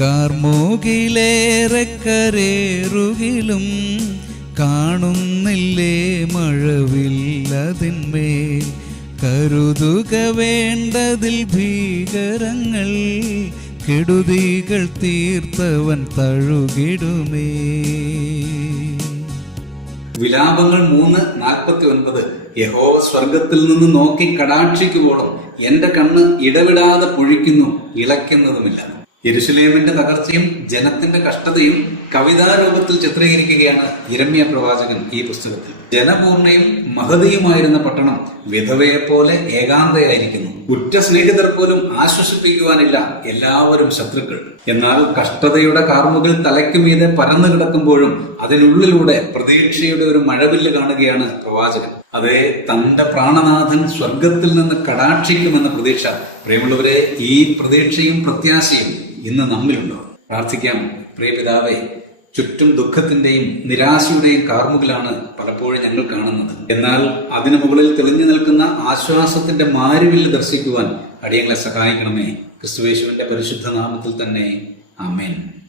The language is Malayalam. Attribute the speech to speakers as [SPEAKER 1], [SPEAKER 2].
[SPEAKER 1] കാർമൂകിലേറെ കരേറുകിലും കാണുന്നില്ലേ മഴവില്ലതിന്മേൽ. കരുതുക വേണ്ടതിൽ ഭീകരങ്ങൾ കെടുതികൾ തീർത്തവൻ തഴുകിടുമേ.
[SPEAKER 2] വിലാപങ്ങൾ മൂന്ന് നാൽപ്പത്തി ഒൻപത് യഹോവ സ്വർഗത്തിൽ നിന്ന് നോക്കി കടാക്ഷിക്കുവോളം എന്റെ കണ്ണ് ഇടവിടാതെ പൊഴിക്കുന്നു ഇളയ്ക്കുന്നതുമില്ല. യെരുശലേമിന്റെ തകർച്ചയും ജനത്തിന്റെ കഷ്ടതയും കവിതാരൂപത്തിൽ ചിത്രീകരിക്കുകയാണ് ഇരമ്യ പ്രവാചകൻ ഈ പുസ്തകത്തിൽ. ജനപൂർണയും മഹതിയുമായിരുന്ന പട്ടണം വിധവയെപ്പോലെ ഏകാന്തയായിരിക്കുന്നു. ഉറ്റ സ്നേഹിതർ പോലും ആശ്വസിപ്പിക്കുവാനില്ല എല്ലാവരും ശത്രുക്കൾ. എന്നാൽ കഷ്ടതയുടെ കാർമുകൾ തലയ്ക്ക് മീതെ പരന്നു കിടക്കുമ്പോഴും അതിനുള്ളിലൂടെ പ്രതീക്ഷയുടെ ഒരു മഴവില്ല് കാണുകയാണ് പ്രവാചകൻ. അതെ തന്റെ പ്രാണനാഥൻ സ്വർഗത്തിൽ നിന്ന് കടാക്ഷിക്കുമെന്ന പ്രതീക്ഷ. പ്രിയമുള്ളവരെ ഈ പ്രതീക്ഷയും പ്രത്യാശയും ഇന്ന് നമ്മിലുണ്ടോ? പ്രാർത്ഥിക്കാം. പ്രിയപിതാവേ ചുറ്റും ദുഃഖത്തിന്റെയും നിരാശയുടെയും കാർമുകിലാണ് പലപ്പോഴും ഞങ്ങൾ കാണുന്നത്. എന്നാൽ അതിനു മുകളിൽ തെളിഞ്ഞു നിൽക്കുന്ന ആശ്വാസത്തിന്റെ മാരുവിൽ ദർശിക്കുവാൻ അടിയങ്ങളെ സഹായിക്കണമേ. ക്രിസ്തുവേശുവിന്റെ പരിശുദ്ധ നാമത്തിൽ തന്നെ. ആമേൻ.